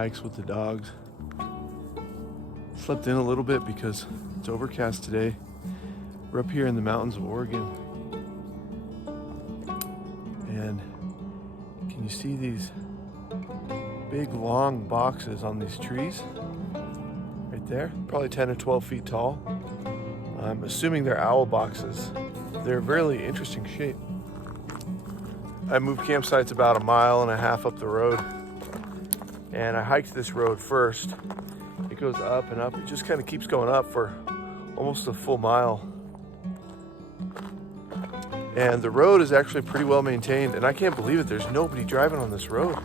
hikes with the dogs. Slept in a little bit because it's overcast today. We're up here in the mountains of Oregon. And can you see these big long boxes on these trees? Right there, probably 10 or 12 feet tall. I'm assuming they're owl boxes. They're really interesting shape. I moved campsites about 1.5 miles up the road, and I hiked this road first. It goes up and up. It just kind of keeps going up for almost a full mile. And the road is actually pretty well maintained, and I can't believe it. There's nobody driving on this road.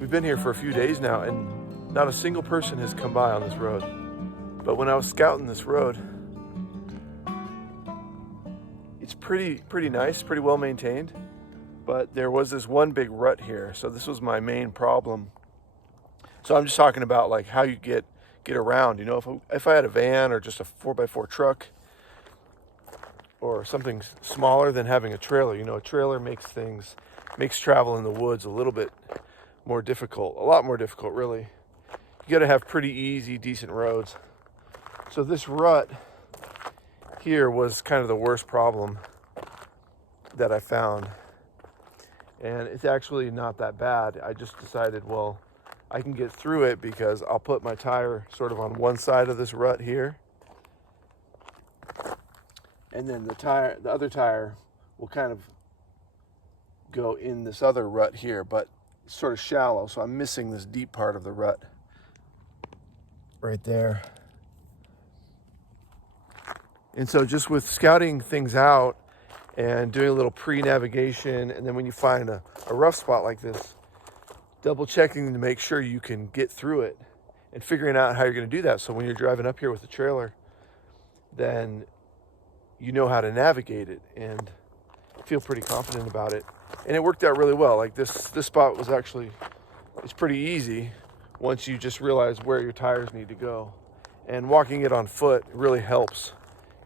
We've been here for a few days now, and not a single person has come by on this road. But when I was scouting this road, it's pretty nice, pretty well maintained. But there was this one big rut here, so this was my main problem. So I'm just talking about like how you get around. You know, if I had a van or just a 4x4 truck or something smaller than having a trailer, you know, a trailer makes travel in the woods a little bit more difficult, a lot more difficult, really. You got to have pretty easy, decent roads. So this rut here was kind of the worst problem that I found. And it's actually not that bad. I just decided, well, I can get through it because I'll put my tire sort of on one side of this rut here. And then the other tire will kind of go in this other rut here, but it's sort of shallow, so I'm missing this deep part of the rut right there. And so just with scouting things out and doing a little pre-navigation, and then when you find a rough spot like this, double checking to make sure you can get through it and figuring out how you're going to do that. So when you're driving up here with the trailer, then you know how to navigate it and feel pretty confident about it. And it worked out really well. Like this spot was actually, it's pretty easy once you just realize where your tires need to go. And walking it on foot really helps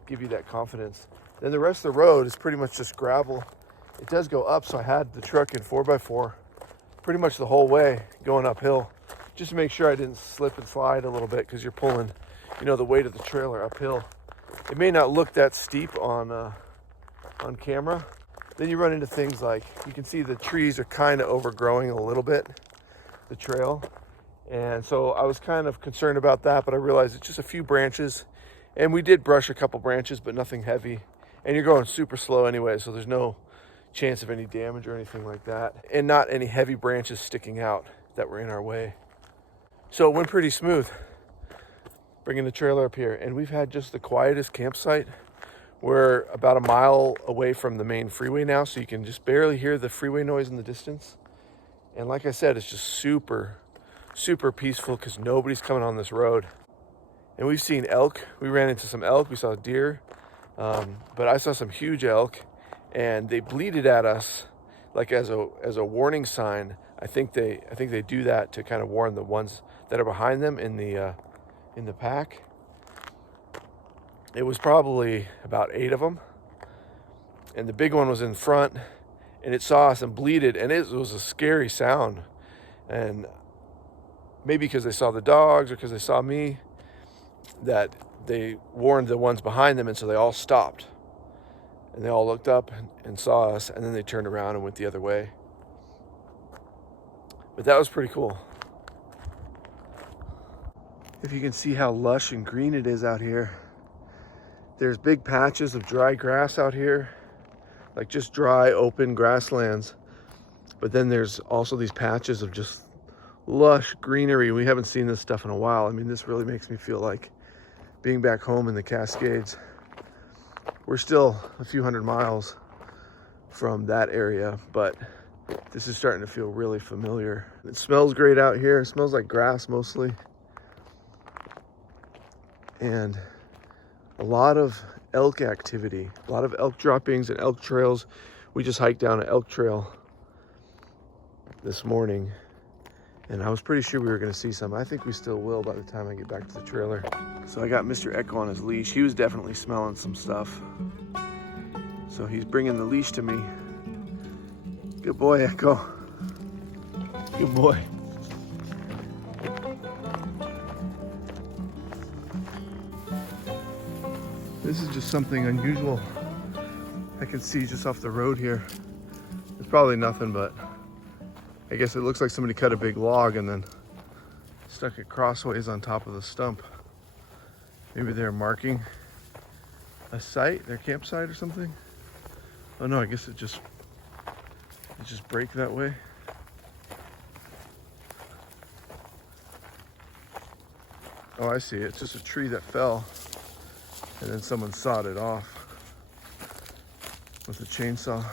give you that confidence. Then the rest of the road is pretty much just gravel. It does go up, so I had the truck in 4x4 pretty much the whole way going uphill, just to make sure I didn't slip and slide a little bit, because you're pulling, you know, the weight of the trailer uphill. It may not look that steep on camera. Then you run into things like, you can see the trees are kind of overgrowing a little bit, the trail. And so I was kind of concerned about that, but I realized it's just a few branches. And we did brush a couple branches, but nothing heavy. And you're going super slow anyway, so there's no chance of any damage or anything like that. And not any heavy branches sticking out that were in our way. So it went pretty smooth, bringing the trailer up here. And we've had just the quietest campsite. We're about 1 mile away from the main freeway now, so you can just barely hear the freeway noise in the distance. And like I said, it's just super, super peaceful because nobody's coming on this road. And we've seen elk. We ran into some elk. We saw deer. But I saw some huge elk, and they bleated at us like as a warning sign. I think they do that to kind of warn the ones that are behind them in the pack. It was probably about 8 of them, and the big one was in front, and it saw us and bleated, and it was a scary sound. And maybe because they saw the dogs or because they saw me, that they warned the ones behind them, and so they all stopped. And they all looked up and saw us, and then they turned around and went the other way. But that was pretty cool. If you can see how lush and green it is out here. There's big patches of dry grass out here, like just dry, open grasslands. But then there's also these patches of just lush greenery. We haven't seen this stuff in a while. I mean, this really makes me feel like being back home in the Cascades. We're still a few hundred miles from that area, but this is starting to feel really familiar. It smells great out here. It smells like grass mostly. And a lot of elk activity, a lot of elk droppings and elk trails. We just hiked down an elk trail this morning, and I was pretty sure we were going to see some. I think we still will by the time I get back to the trailer. So I got Mr. Echo on his leash. He was definitely smelling some stuff. So he's bringing the leash to me. Good boy, Echo. Good boy. This is just something unusual I can see just off the road here. It's probably nothing, but I guess it looks like somebody cut a big log and then stuck it crossways on top of the stump. Maybe they're marking a site, their campsite or something. Oh no, I guess it just break that way. Oh, I see. It's just a tree that fell and then someone sawed it off with a chainsaw.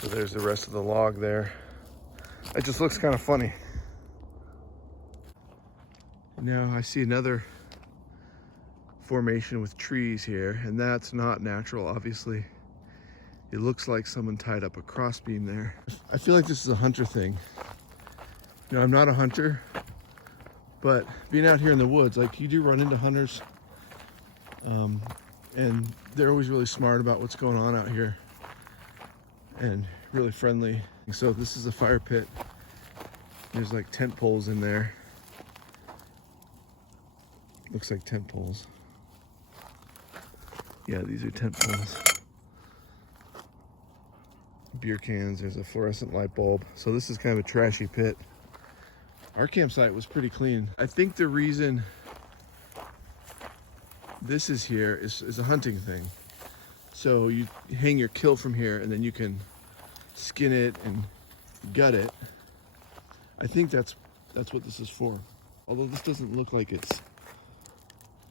So there's the rest of the log there. It just looks kind of funny. Now I see another formation with trees here, and that's not natural, obviously. It looks like someone tied up a crossbeam there. I feel like this is a hunter thing. You know, I'm not a hunter, but being out here in the woods, like, you do run into hunters, and they're always really smart about what's going on out here and really friendly. So this is a fire pit. There's like tent poles in there. Looks like tent poles. Yeah, these are tent poles. Beer cans, there's a fluorescent light bulb. So this is kind of a trashy pit. Our campsite was pretty clean. I think the reason this is here is a hunting thing. So you hang your kill from here and then you can skin it and gut it. I think that's what this is for. Although this doesn't look like it's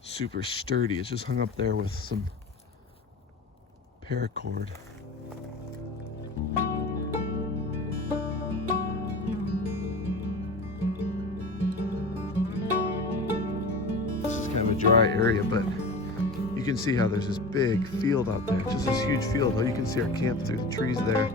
super sturdy. It's just hung up there with some paracord. This is kind of a dry area, but you can see how there's this big field out there. Just this huge field. Well, you can see our camp through the trees there.